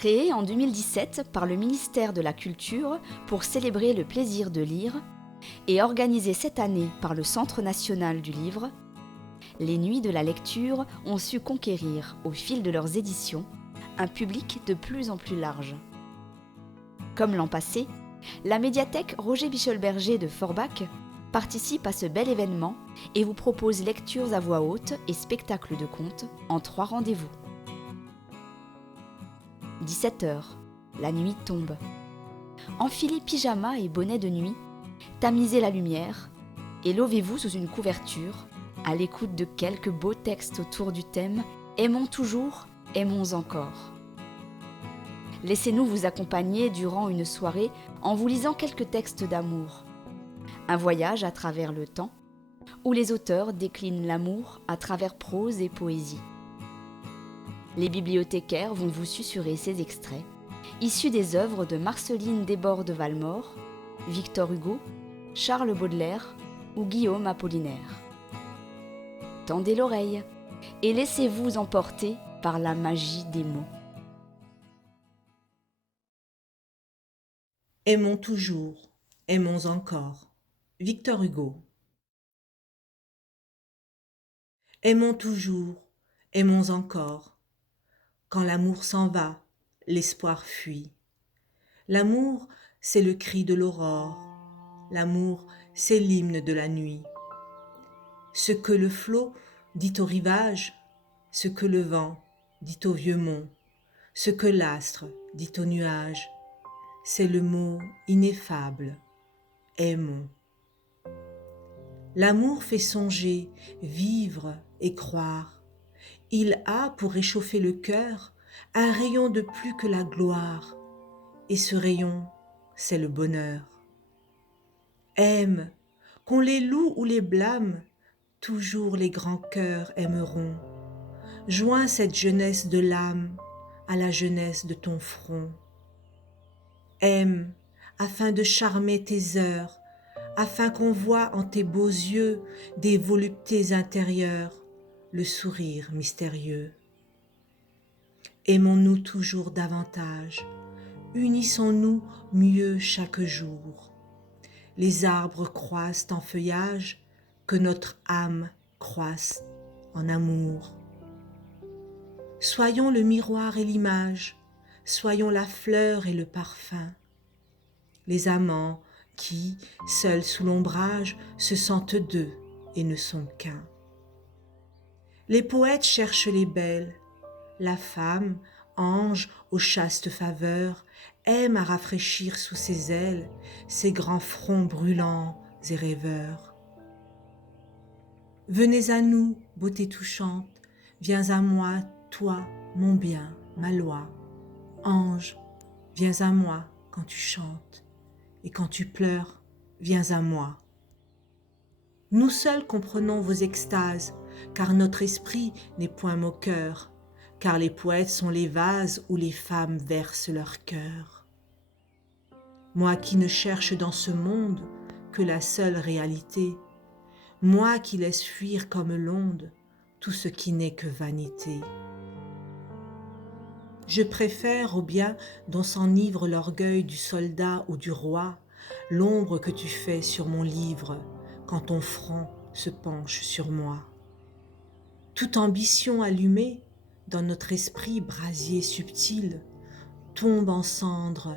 Créée en 2017 par le ministère de la Culture pour célébrer le plaisir de lire et organisée cette année par le Centre national du livre, les Nuits de la lecture ont su conquérir, au fil de leurs éditions, un public de plus en plus large. Comme l'an passé, la médiathèque Roger Bichelberger de Forbach participe à ce bel événement et vous propose lectures à voix haute et spectacles de contes en 3 rendez-vous. 17h, la nuit tombe. Enfilez pyjama et bonnet de nuit, tamisez la lumière et levez-vous sous une couverture à l'écoute de quelques beaux textes autour du thème « Aimons toujours, aimons encore ». Laissez-nous vous accompagner durant une soirée en vous lisant quelques textes d'amour. Un voyage à travers le temps, où les auteurs déclinent l'amour à travers prose et poésie. Les bibliothécaires vont vous susurrer ces extraits, issus des œuvres de Marceline Desbordes-Valmore, Victor Hugo, Charles Baudelaire ou Guillaume Apollinaire. Tendez l'oreille et laissez-vous emporter par la magie des mots. Aimons toujours, aimons encore. Victor Hugo. Aimons toujours, aimons encore. Quand l'amour s'en va, l'espoir fuit. L'amour, c'est le cri de l'aurore. L'amour, c'est l'hymne de la nuit. Ce que le flot dit au rivage, ce que le vent dit au vieux mont, ce que l'astre dit au nuage, c'est le mot ineffable, aimons. L'amour fait songer, vivre et croire. Il a pour réchauffer le cœur un rayon de plus que la gloire, et ce rayon, c'est le bonheur. Aime, qu'on les loue ou les blâme, toujours les grands cœurs aimeront. Joins cette jeunesse de l'âme à la jeunesse de ton front. Aime, afin de charmer tes heures, afin qu'on voie en tes beaux yeux des voluptés intérieures, le sourire mystérieux. Aimons-nous toujours davantage, unissons-nous mieux chaque jour. Les arbres croissent en feuillage, que notre âme croisse en amour. Soyons le miroir et l'image, soyons la fleur et le parfum. Les amants qui, seuls sous l'ombrage, se sentent deux et ne sont qu'un. Les poètes cherchent les belles, la femme, ange aux chastes faveurs, aime à rafraîchir sous ses ailes ses grands fronts brûlants et rêveurs. Venez à nous, beauté touchante, viens à moi, toi, mon bien, ma loi. Ange, viens à moi quand tu chantes, et quand tu pleures, viens à moi. Nous seuls comprenons vos extases, car notre esprit n'est point moqueur, car les poètes sont les vases où les femmes versent leur cœur. Moi qui ne cherche dans ce monde que la seule réalité, moi qui laisse fuir comme l'onde tout ce qui n'est que vanité. Je préfère au bien dont s'enivre l'orgueil du soldat ou du roi, l'ombre que tu fais sur mon livre quand ton front se penche sur moi. Toute ambition allumée dans notre esprit brasier subtil tombe en cendres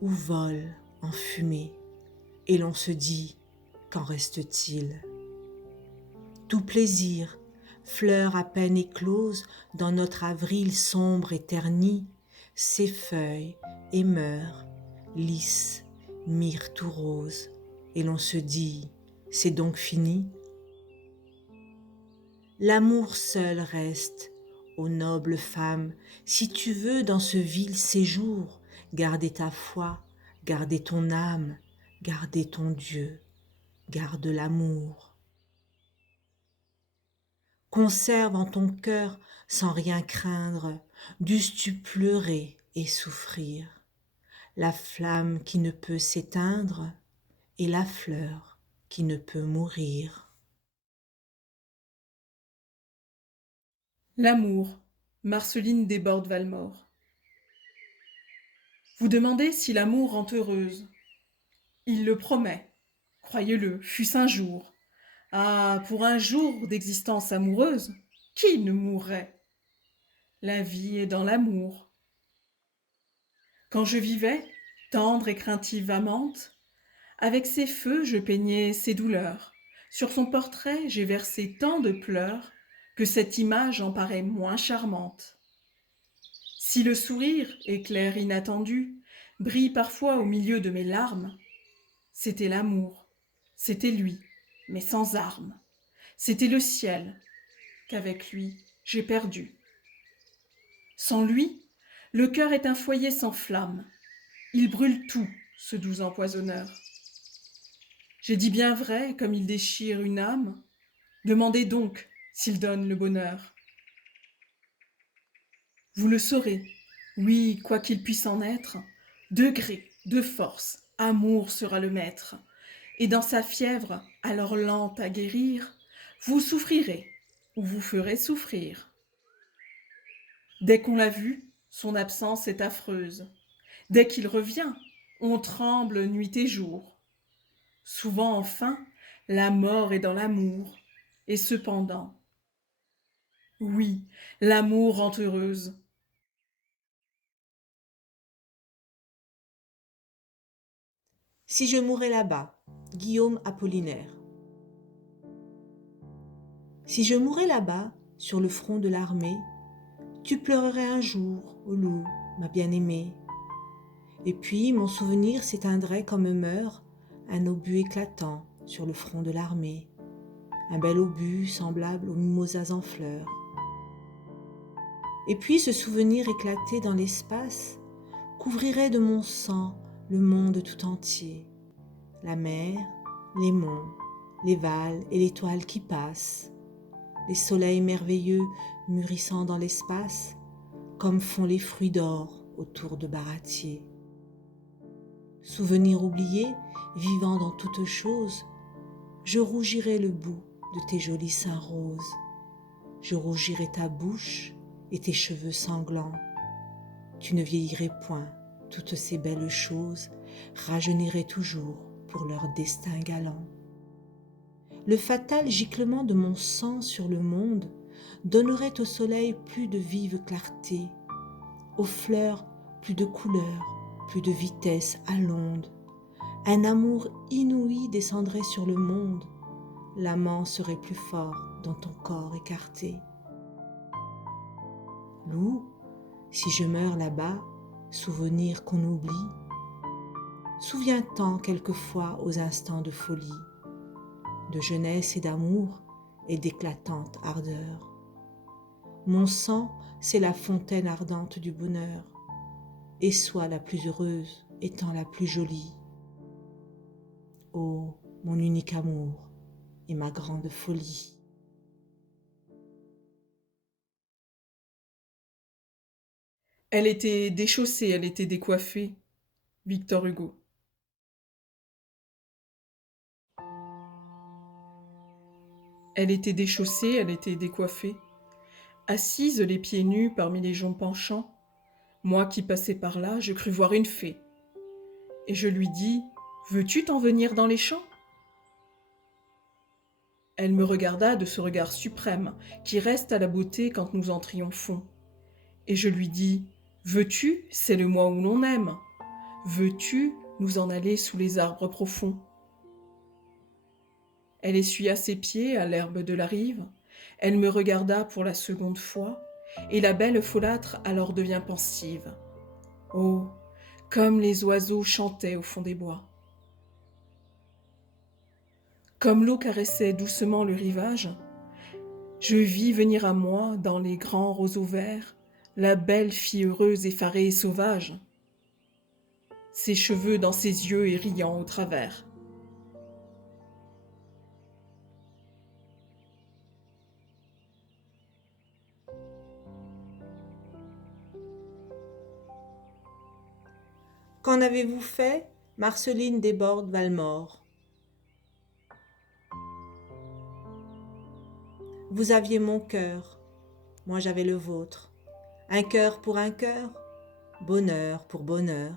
ou vole en fumée, et l'on se dit, qu'en reste-t-il? Tout plaisir, fleur à peine éclose dans notre avril sombre et terni, s'effeuille et meurt, lisse, myrrhe tout rose, et l'on se dit, c'est donc fini? L'amour seul reste, ô noble femme, si tu veux dans ce vil séjour garder ta foi, garder ton âme, garder ton Dieu, garde l'amour. Conserve en ton cœur sans rien craindre, dusses-tu pleurer et souffrir, la flamme qui ne peut s'éteindre et la fleur qui ne peut mourir. L'amour, Marceline Desbordes-Valmore. Vous demandez si l'amour rend heureuse. Il le promet. Croyez-le, fût-ce un jour. Ah, pour un jour d'existence amoureuse, qui ne mourrait? La vie est dans l'amour. Quand je vivais, tendre et craintive amante, avec ses feux je peignais ses douleurs. Sur son portrait j'ai versé tant de pleurs que cette image en paraît moins charmante. Si le sourire, éclair inattendu, brille parfois au milieu de mes larmes, c'était l'amour, c'était lui, mais sans armes. C'était le ciel, qu'avec lui j'ai perdu. Sans lui, le cœur est un foyer sans flamme. Il brûle tout, ce doux empoisonneur. J'ai dit bien vrai, comme il déchire une âme. Demandez donc s'il donne le bonheur. Vous le saurez, oui, quoi qu'il puisse en être, de gré, de force, amour sera le maître. Et dans sa fièvre, alors lente à guérir, vous souffrirez ou vous ferez souffrir. Dès qu'on l'a vu, son absence est affreuse. Dès qu'il revient, on tremble nuit et jour. Souvent, enfin, la mort est dans l'amour. Et cependant, oui, l'amour rend heureuse. Si je mourais là-bas, Guillaume Apollinaire. Si je mourais là-bas, sur le front de l'armée, tu pleurerais un jour, ô loup, ma bien-aimée. Et puis mon souvenir s'éteindrait comme meurt un obus éclatant sur le front de l'armée, un bel obus semblable aux mimosas en fleurs. Et puis ce souvenir éclaté dans l'espace couvrirait de mon sang le monde tout entier, la mer, les monts, les vals et l'étoile qui passe, les soleils merveilleux mûrissant dans l'espace, comme font les fruits d'or autour de Baratier. Souvenir oublié, vivant dans toutes choses, je rougirai le bout de tes jolis seins roses, je rougirai ta bouche et tes cheveux sanglants. Tu ne vieillirais point, toutes ces belles choses rajeuniraient toujours pour leur destin galant. Le fatal giclement de mon sang sur le monde donnerait au soleil plus de vive clarté, aux fleurs plus de couleur, plus de vitesse à l'onde. Un amour inouï descendrait sur le monde, l'amant serait plus fort dans ton corps écarté. Loup, si je meurs là-bas, souvenir qu'on oublie, souviens-t'en quelquefois aux instants de folie, de jeunesse et d'amour et d'éclatante ardeur. Mon sang, c'est la fontaine ardente du bonheur, et sois la plus heureuse étant la plus jolie. Ô mon unique amour et ma grande folie. Elle était déchaussée, elle était décoiffée. Victor Hugo. Elle était déchaussée, elle était décoiffée. Assise les pieds nus parmi les joncs penchants, moi qui passais par là, je crus voir une fée. Et je lui dis, veux-tu t'en venir dans les champs? Elle me regarda de ce regard suprême qui reste à la beauté quand nous en triomphons. Et je lui dis, veux-tu, c'est le mois où l'on aime. Veux-tu nous en aller sous les arbres profonds? Elle essuya ses pieds à l'herbe de la rive, elle me regarda pour la seconde fois, et la belle folâtre alors devient pensive. Oh, comme les oiseaux chantaient au fond des bois. Comme l'eau caressait doucement le rivage, je vis venir à moi, dans les grands roseaux verts, la belle fille heureuse, effarée et sauvage, ses cheveux dans ses yeux et riant au travers. Qu'en avez-vous fait, Marceline Desbordes Valmore? Vous aviez mon cœur, moi j'avais le vôtre. Un cœur pour un cœur, bonheur pour bonheur.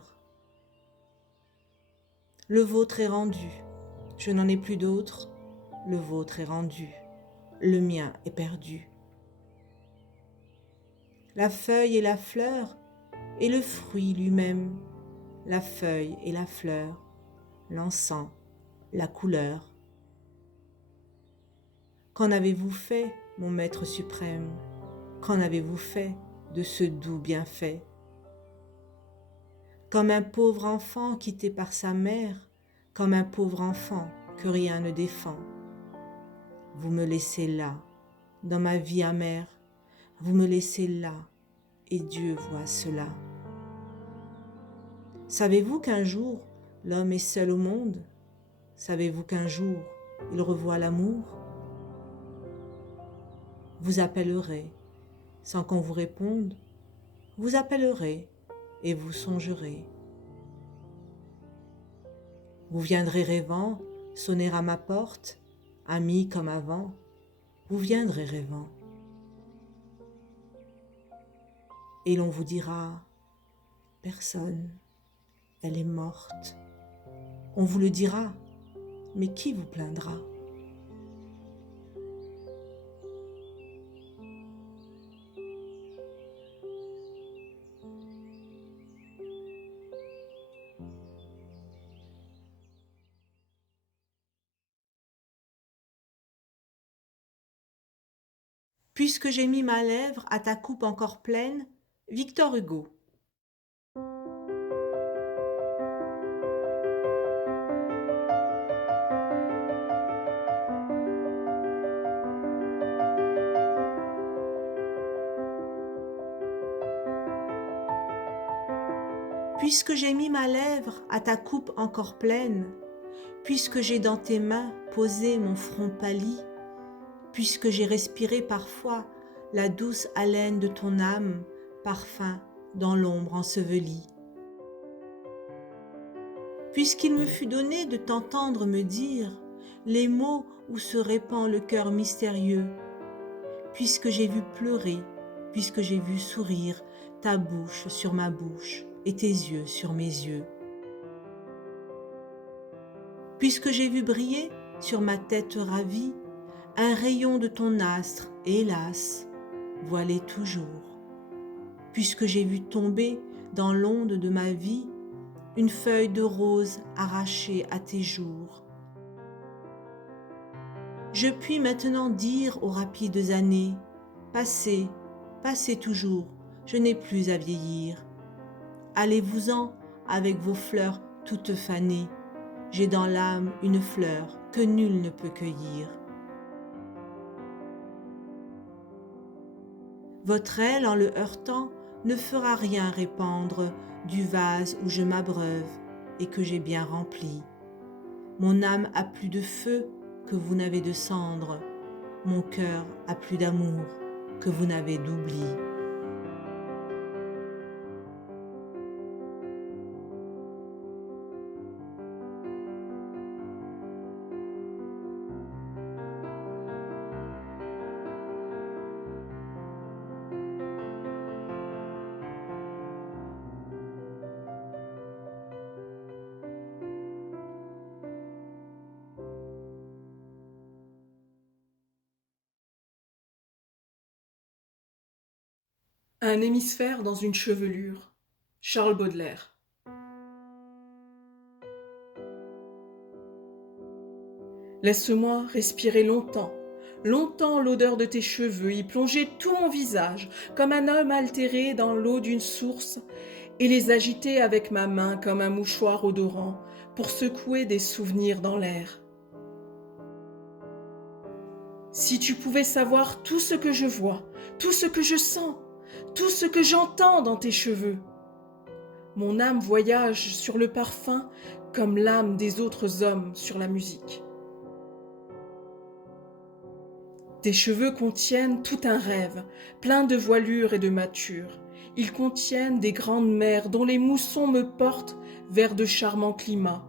Le vôtre est rendu, je n'en ai plus d'autre, le vôtre est rendu, le mien est perdu. La feuille et la fleur, et le fruit lui-même, la feuille et la fleur, l'encens, la couleur. Qu'en avez-vous fait, mon Maître suprême? Qu'en avez-vous fait de ce doux bienfait? Comme un pauvre enfant quitté par sa mère, comme un pauvre enfant que rien ne défend. Vous me laissez là, dans ma vie amère, vous me laissez là, et Dieu voit cela. Savez-vous qu'un jour, l'homme est seul au monde? Savez-vous qu'un jour, il revoit l'amour? Vous appellerez, sans qu'on vous réponde, vous appellerez et vous songerez. Vous viendrez rêvant, sonner à ma porte, amis comme avant, vous viendrez rêvant. Et l'on vous dira, personne, elle est morte. On vous le dira, mais qui vous plaindra? Puisque j'ai mis ma lèvre à ta coupe encore pleine, Victor Hugo. Puisque j'ai mis ma lèvre à ta coupe encore pleine, puisque j'ai dans tes mains posé mon front pâli, puisque j'ai respiré parfois la douce haleine de ton âme, parfum dans l'ombre ensevelie. Puisqu'il me fut donné de t'entendre me dire les mots où se répand le cœur mystérieux, puisque j'ai vu pleurer, puisque j'ai vu sourire ta bouche sur ma bouche et tes yeux sur mes yeux. Puisque j'ai vu briller sur ma tête ravie un rayon de ton astre, hélas, voilé toujours. Puisque j'ai vu tomber dans l'onde de ma vie une feuille de rose arrachée à tes jours. Je puis maintenant dire aux rapides années, passez, passez toujours, je n'ai plus à vieillir. Allez-vous-en avec vos fleurs toutes fanées, j'ai dans l'âme une fleur que nul ne peut cueillir. Votre aile en le heurtant ne fera rien répandre du vase où je m'abreuve et que j'ai bien rempli. Mon âme a plus de feu que vous n'avez de cendre, mon cœur a plus d'amour que vous n'avez d'oubli. Un hémisphère dans une chevelure. Charles Baudelaire. Laisse-moi respirer longtemps, longtemps l'odeur de tes cheveux, y plonger tout mon visage, comme un homme altéré dans l'eau d'une source, et les agiter avec ma main comme un mouchoir odorant, pour secouer des souvenirs dans l'air. Si tu pouvais savoir tout ce que je vois, tout ce que je sens, tout ce que j'entends dans tes cheveux. Mon âme voyage sur le parfum comme l'âme des autres hommes sur la musique. Tes cheveux contiennent tout un rêve, plein de voilure et de mâture. Ils contiennent des grandes mers dont les moussons me portent vers de charmants climats,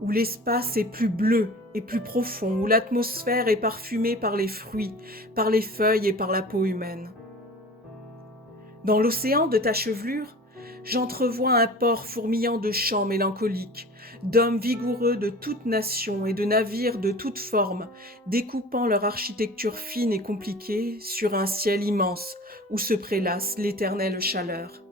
où l'espace est plus bleu et plus profond, où l'atmosphère est parfumée par les fruits, par les feuilles et par la peau humaine. Dans l'océan de ta chevelure, j'entrevois un port fourmillant de chants mélancoliques, d'hommes vigoureux de toute nation et de navires de toute forme, découpant leur architecture fine et compliquée sur un ciel immense où se prélasse l'éternelle chaleur.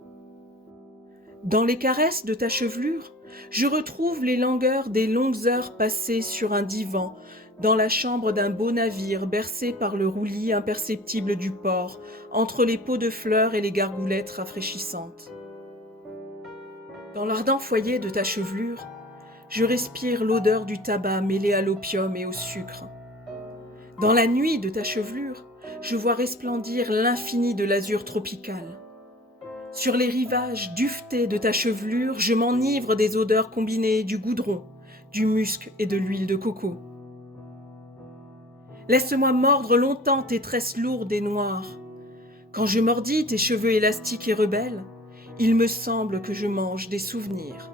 Dans les caresses de ta chevelure, je retrouve les langueurs des longues heures passées sur un divan, dans la chambre d'un beau navire bercé par le roulis imperceptible du port, entre les pots de fleurs et les gargoulettes rafraîchissantes. Dans l'ardent foyer de ta chevelure, je respire l'odeur du tabac mêlé à l'opium et au sucre. Dans la nuit de ta chevelure, je vois resplendir l'infini de l'azur tropical. Sur les rivages duvetés de ta chevelure, je m'enivre des odeurs combinées du goudron, du musc et de l'huile de coco. Laisse-moi mordre longtemps tes tresses lourdes et noires. Quand je mordis tes cheveux élastiques et rebelles, il me semble que je mange des souvenirs.